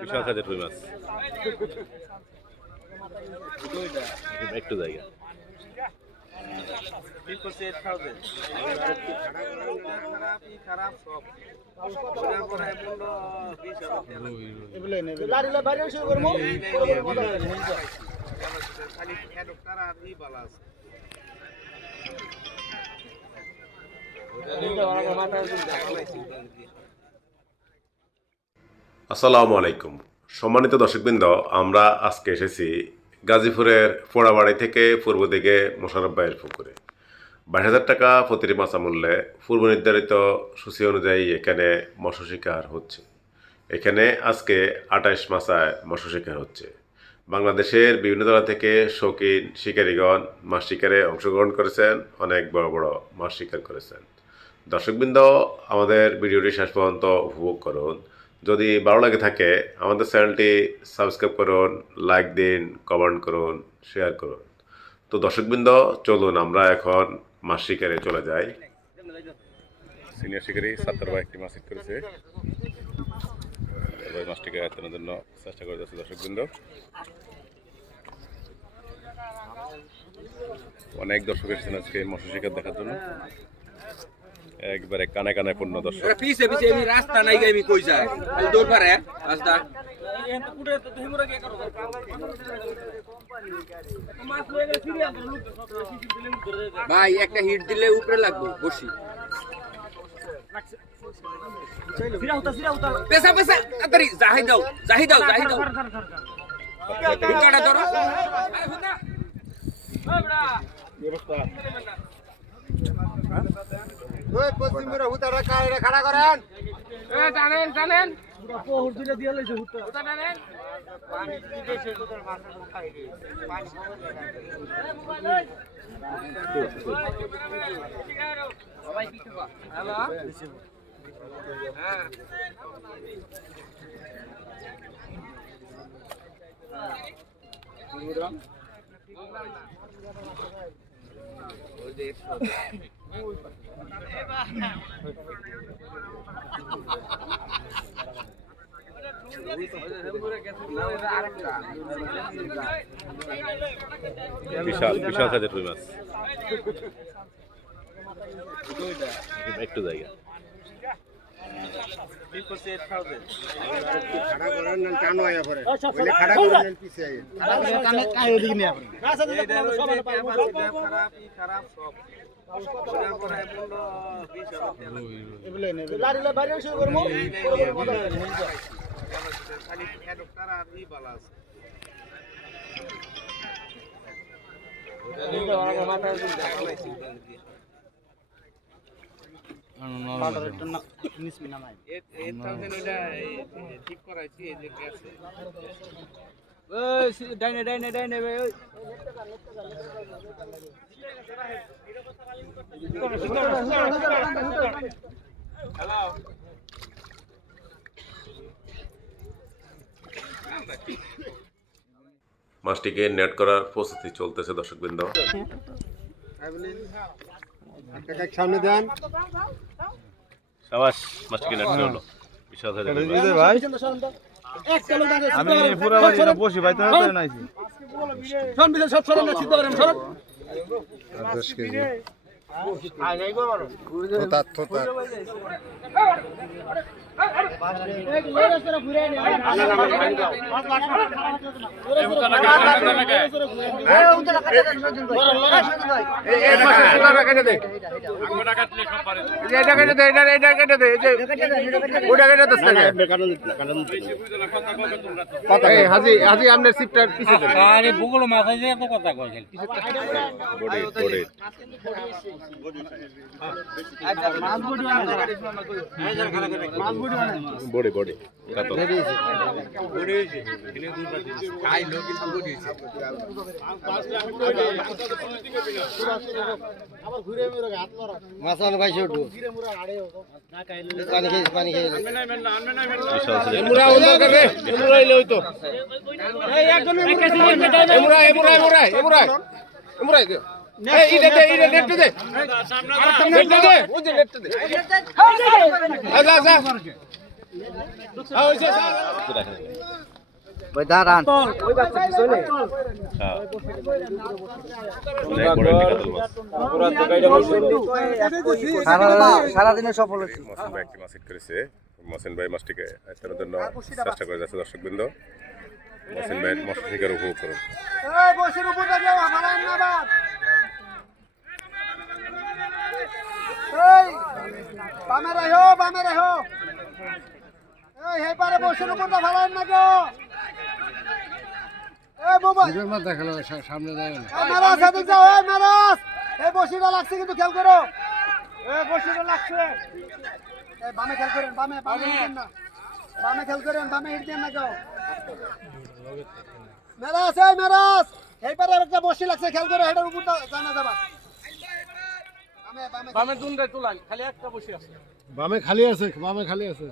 বিশাল সাইজের রুই মাছ। একটু জায়গা। আসসালামু আলাইকুম। সম্মানিত দর্শকবৃন্দ, আমরা আজকে এসেছি গাজীপুরের পোড়াবাড়ি থেকে পূর্ব দিকে মোশারফ ভাইয়ের পুকুরে। বাইশ হাজার টাকা প্রতিটি মাছা মূল্যে পূর্ব নির্ধারিত সূচি অনুযায়ী এখানে মৎস্য শিকার হচ্ছে। এখানে আজকে আঠাইশ মাসায় মৎস্য শিকার হচ্ছে। বাংলাদেশের বিভিন্ন জেলা থেকে শৌখিন শিকারীগণ মাছ শিকারে অংশগ্রহণ করেছেন, অনেক বড় বড় মাছ শিকার করেছেন। দর্শকবৃন্দ, আমাদের ভিডিওটি শেষ পর্যন্ত উপভোগ করুন। যদি ভালো লাগে থাকে, আমাদের চ্যানেলটি সাবস্ক্রাইব করুন, লাইক দিন, কমেন্ট করুন, শেয়ার করুন। তো দর্শকবৃন্দ, চলুন আমরা এখন মাছ শিকারে চলে যাই। সিনিয়র শিকারি সাত্তার ভাই একটি মাছ শিকার করেছে। এবার মাছটিকে আয়ত্তের জন্য চেষ্টা করে যাচ্ছে দর্শকবৃন্দ। অনেক দর্শক এসেছেন আজকে মৎস্য শিকার দেখার জন্য। একবারে কানে কানে পূর্ণ দর্শক পিছে পিছে এমনি রাস্তা নাই গে আমি কই যায় খালি দৌড় পারে রাস্তা ভাই একটা হিট দিলে উপরে লাগবে বসি পেশা পেশা তাড়াতাড়ি জাহি দাও জাহি দাও জাহি দাও হুকাটা ধরো আরে হুকা এ টানেন টানেন। হুকা টানেন। সবাই কি খাবা হ্যালো হ্যাঁ। বিশাল বিশাল সাইজের রুই মাছ। একটু জায়গা। ঠিক করাইছি এই যে গেছে ডাইনে ডাইনে ডাইনে মাছটিকে নেট করার প্রস্তুতি চলতেছে দর্শকবৃন্দ। সামনে দেন। সাবাস মাছটিকে নেট করা হলো। বিশাল মাছ। আমি পুরো বসি ভাই নাইছি দশ কেজি। হাজি হাজি আপনার সিপটার পিছিয়ে দেন আরে বুগুলো মাথায় এত কথা কয় খালি। বডি বডি মাসান ভাই ছোট পানি খেয়ে পানি খেয়ে বিশাল সাইজের এমুরা উন্দর করে এমুরা ওই সফল হয়েছে। মহসিন ভাই একটি মাছ জন্য চেষ্টা করে যাচ্ছে দর্শকবৃন্দ। মহসিন ভাই মৎস্য উপভোগ করুন। হে পারে বসে উপরটা ভালো না গো এই সামনে যায় এই যাও এই মারাস এই বসিটা লাগছে কিন্তু খেয়াল করো। এই বসিটা লাগছে। বামে খেয়াল করেন বামে বামে হিট দেন না। বামে খেয়াল করেন বামে হিট দেন না গো মেরাস এই মেরাস এই একটা বসি লাগছে খেয়াল করো হেটার উপরটা জানা যাবা। বামে বামে বামে তুলান খালি একটা বসে আছে। বামে খালি আছে বামে খালি আছে।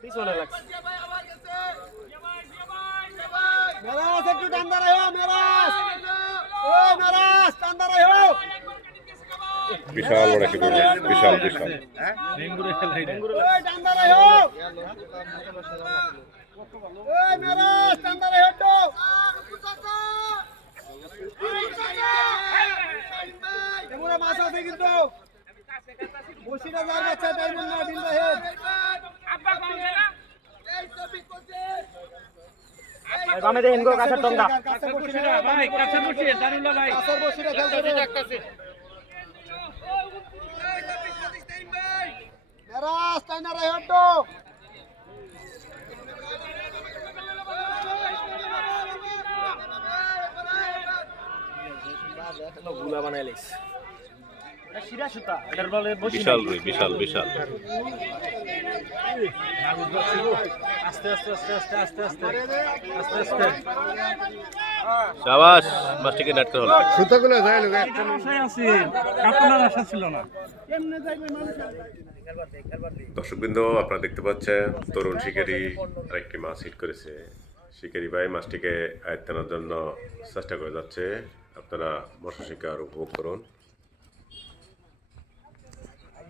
পিছনে লাগছে মেরাজ একটু টান দাঁড়াইও মেরাজ ও মেরাজ টান দাঁড়াইও বিশাল বড় একটা গোল বিশাল বিশাল। ডেঙ্গুরে কিন্তু মুর্শিদাবাদ আচ্ছা ডায়মন্ড না বিল বাহির আব্বা কোন জেলা এই সবই কোসে বামে দেখেন গো কাছের টঙ্গা। কাছের বসিরা ভাই কাছের বসিরা দারুল্লাহ ভাই। কাছের বসিরা খেলতে দিন কাছে মেরাস টাইনা রে হটো গুলা বানাই বিশাল রুই বিশাল বিশাল। আস্তে আস্তে আস্তে আস্তে আস্তে আস্তে আস্তে আস্তে। সাবাস মাছটিকে নাটতে হলো। সুতাগুলো যায় লোক আশায় আছি কাপড়ার আশা ছিল না। দর্শকবৃন্দ আপনারা দেখতে পাচ্ছেন তরুণ শিকারী আরেকটি মাছ হিট করেছে। শিকারী ভাই মাছটিকে আয়ত্তানোর জন্য চেষ্টা করে যাচ্ছে। আপনারা মৎস্য শিকার উপভোগ করুন।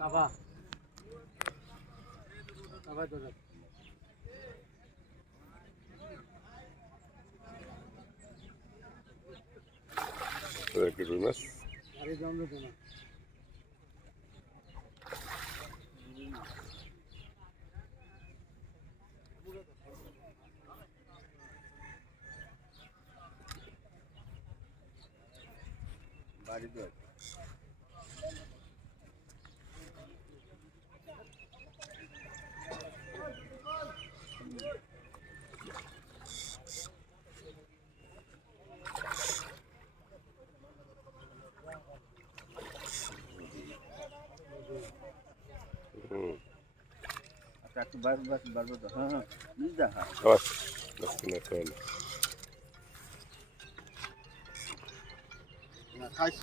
বাবা বাবা দাদা কি রুই মাছ আরে দাম বাড়িতে আছে Bas bas barbuda. Ha. Bir daha. Bas. Baskına koyalım. Ya kaç